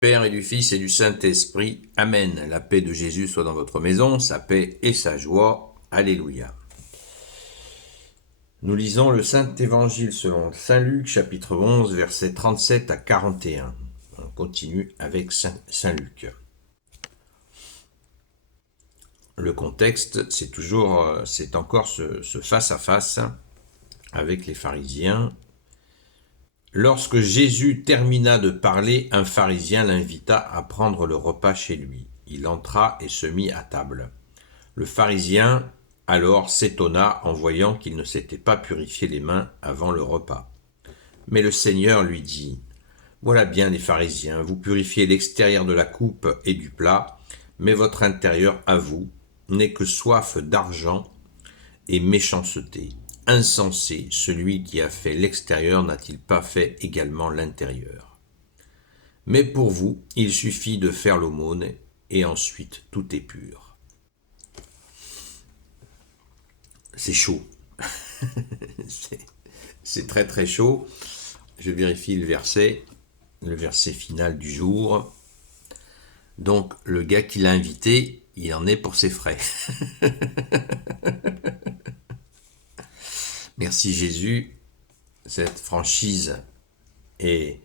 Père et du Fils et du Saint-Esprit. Amen. La paix de Jésus soit dans votre maison, sa paix et sa joie. Alléluia. Nous lisons le Saint-Évangile selon Saint Luc, chapitre 11, versets 37 à 41. On continue avec Saint Luc. Le contexte, c'est encore ce face-à-face avec les pharisiens. Lorsque Jésus termina de parler, un pharisien l'invita à prendre le repas chez lui. Il entra et se mit à table. Le pharisien alors s'étonna en voyant qu'il ne s'était pas purifié les mains avant le repas. Mais le Seigneur lui dit : « Voilà bien les pharisiens, vous purifiez l'extérieur de la coupe et du plat, mais votre intérieur à vous n'est que soif d'argent et méchanceté. Insensé, celui qui a fait l'extérieur n'a-t-il pas fait également l'intérieur ? Mais pour vous, il suffit de faire l'aumône, et ensuite tout est pur. » C'est chaud. c'est très très chaud. Je vérifie le verset final du jour. Donc le gars qui l'a invité, il en est pour ses frais. Merci Jésus, cette franchise. Et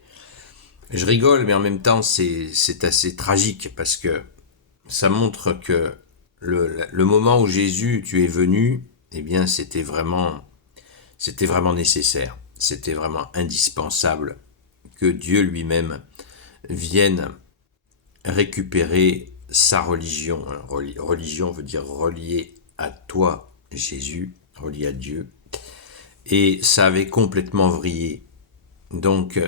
je rigole, mais en même temps, c'est assez tragique parce que ça montre que le moment où Jésus, tu es venu, eh bien, c'était vraiment nécessaire. C'était vraiment indispensable que Dieu lui-même vienne récupérer sa religion. Religion veut dire relié à toi, Jésus, relié à Dieu. Et ça avait complètement vrillé. Donc,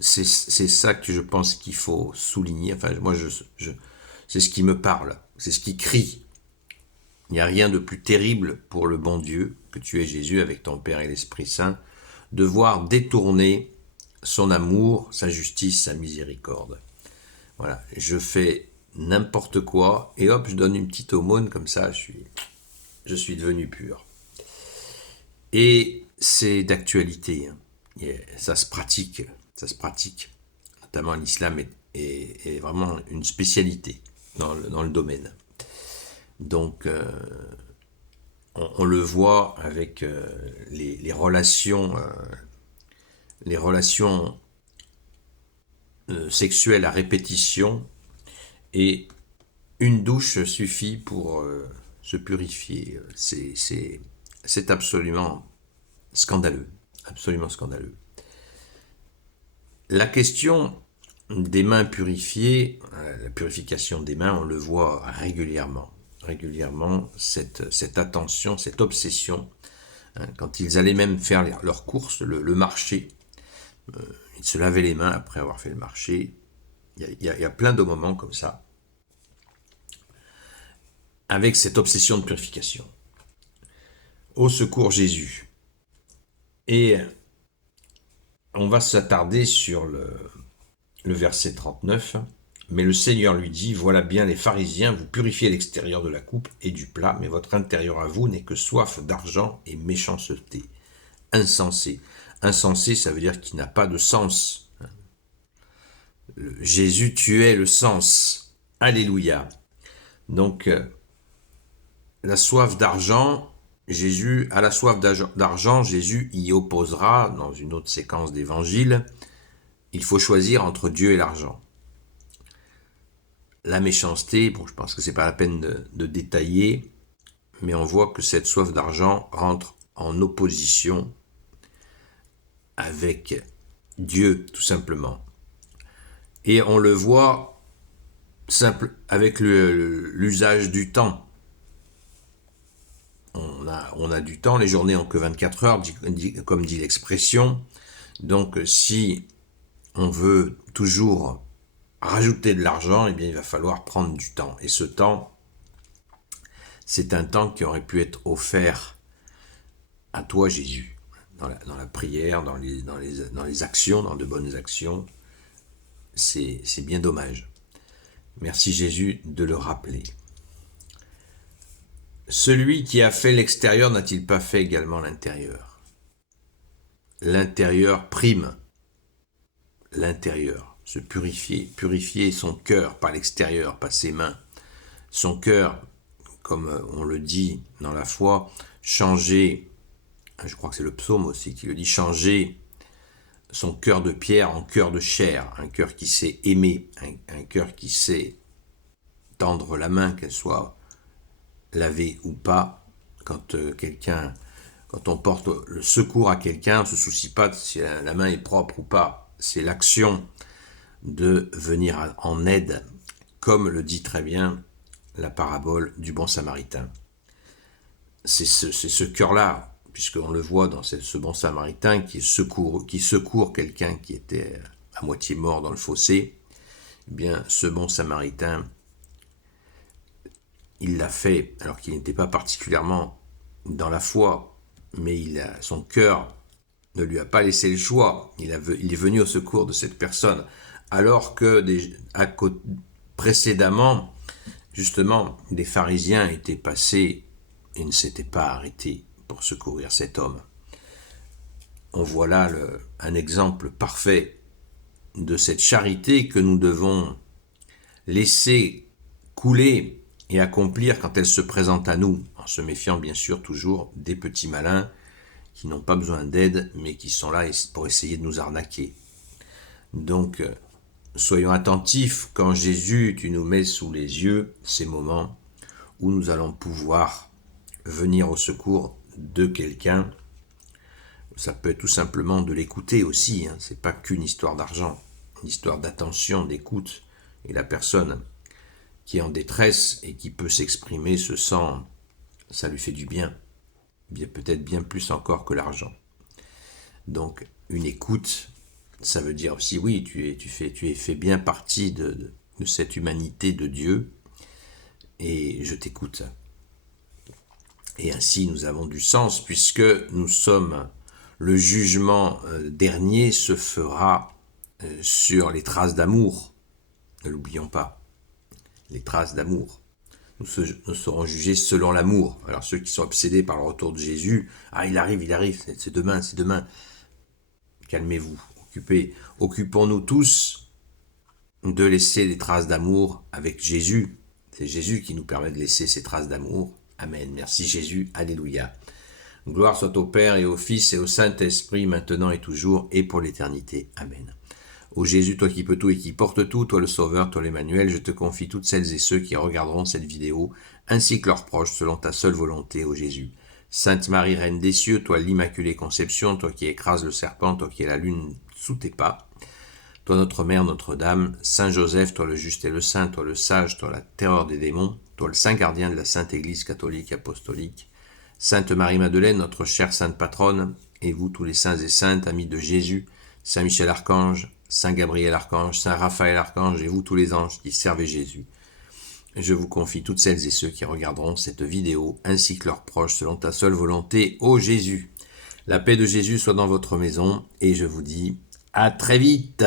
c'est ça que je pense qu'il faut souligner. Enfin, moi, c'est ce qui me parle, c'est ce qui crie. Il n'y a rien de plus terrible pour le bon Dieu, que tu es Jésus avec ton Père et l'Esprit Saint, de voir détourner son amour, sa justice, sa miséricorde. Voilà, je fais n'importe quoi, et hop, je donne une petite aumône, comme ça, je suis devenu pur. Et c'est d'actualité, hein. Ça se pratique, notamment l'islam est vraiment une spécialité dans le domaine. Donc, on le voit avec les relations sexuelles à répétition, et une douche suffit pour se purifier. C'est absolument scandaleux, absolument scandaleux. La question des mains purifiées, la purification des mains, on le voit régulièrement, cette attention, cette obsession, hein, quand ils allaient même faire leurs courses, le marché, ils se lavaient les mains après avoir fait le marché. Il y a plein de moments comme ça, avec cette obsession de purification. Au secours Jésus. Et on va s'attarder sur le verset 39. Mais le Seigneur lui dit : « Voilà bien les pharisiens, vous purifiez l'extérieur de la coupe et du plat, mais votre intérieur à vous n'est que soif d'argent et méchanceté. » Insensé. Insensé, ça veut dire qu'il n'a pas de sens. Jésus, tu es le sens. Alléluia. Donc, la soif d'argent, Jésus, à la soif d'argent, Jésus y opposera, dans une autre séquence d'évangile, il faut choisir entre Dieu et l'argent. La méchanceté, bon, je pense que c'est pas la peine de détailler, mais on voit que cette soif d'argent rentre en opposition avec Dieu, tout simplement. Et on le voit avec l'usage du temps. On a du temps, les journées n'ont que 24 heures, comme dit l'expression. Donc, si on veut toujours rajouter de l'argent, eh bien, il va falloir prendre du temps. Et ce temps, c'est un temps qui aurait pu être offert à toi, Jésus, dans la prière, dans les actions, dans de bonnes actions. C'est bien dommage. Merci Jésus de le rappeler. Celui qui a fait l'extérieur n'a-t-il pas fait également l'intérieur ? L'intérieur prime. L'intérieur. se purifier son cœur, pas l'extérieur, pas ses mains. Son cœur, comme on le dit dans la foi, changer, je crois que c'est le psaume aussi qui le dit, changer son cœur de pierre en cœur de chair, un cœur qui sait aimer, un cœur qui sait tendre la main, qu'elle soit lavée ou pas. Quand on porte le secours à quelqu'un, on ne se soucie pas de si la main est propre ou pas. C'est l'action de venir en aide, comme le dit très bien la parabole du bon samaritain. C'est ce cœur-là, puisqu'on le voit dans ce bon samaritain qui secourt quelqu'un qui était à moitié mort dans le fossé. Eh bien, ce bon samaritain, il l'a fait alors qu'il n'était pas particulièrement dans la foi, mais son cœur ne lui a pas laissé le choix. Il est venu au secours de cette personne, alors que précédemment, justement, des pharisiens étaient passés et ne s'étaient pas arrêtés pour secourir cet homme. On voit là un exemple parfait de cette charité que nous devons laisser couler et accomplir quand elle se présente à nous, en se méfiant bien sûr toujours des petits malins qui n'ont pas besoin d'aide, mais qui sont là pour essayer de nous arnaquer. Donc, soyons attentifs quand Jésus, tu nous mets sous les yeux ces moments où nous allons pouvoir venir au secours de quelqu'un. Ça peut être tout simplement de l'écouter aussi, hein. C'est pas qu'une histoire d'argent, une histoire d'attention, d'écoute. Et la personne qui est en détresse et qui peut s'exprimer se sent, ça lui fait du bien, peut-être bien plus encore que l'argent. Donc une écoute, ça veut dire aussi oui, tu es fait bien partie de cette humanité de Dieu et je t'écoute. Et ainsi nous avons du sens puisque nous sommes, le jugement dernier se fera sur les traces d'amour, ne l'oublions pas, les traces d'amour. Nous serons jugés selon l'amour. Alors ceux qui sont obsédés par le retour de Jésus, il arrive, c'est demain. Calmez-vous, occupons-nous tous de laisser des traces d'amour avec Jésus. C'est Jésus qui nous permet de laisser ces traces d'amour. Amen. Merci Jésus. Alléluia. Gloire soit au Père et au Fils et au Saint-Esprit, maintenant et toujours, et pour l'éternité. Amen. Ô Jésus, toi qui peux tout et qui portes tout, toi le Sauveur, toi l'Emmanuel, je te confie toutes celles et ceux qui regarderont cette vidéo, ainsi que leurs proches, selon ta seule volonté, ô Jésus. Sainte Marie, Reine des cieux, toi l'Immaculée Conception, toi qui écrases le serpent, toi qui es la lune sous tes pas, toi notre Mère, Notre-Dame, Saint Joseph, toi le juste et le saint, toi le sage, toi la terreur des démons, toi le saint gardien de la Sainte Église catholique apostolique, Sainte Marie-Madeleine, notre chère Sainte Patronne, et vous tous les saints et saintes, amis de Jésus, Saint Michel Archange, Saint Gabriel Archange, Saint Raphaël Archange, et vous tous les anges qui servez Jésus. Je vous confie toutes celles et ceux qui regarderont cette vidéo, ainsi que leurs proches, selon ta seule volonté, ô Jésus. La paix de Jésus soit dans votre maison, et je vous dis à très vite.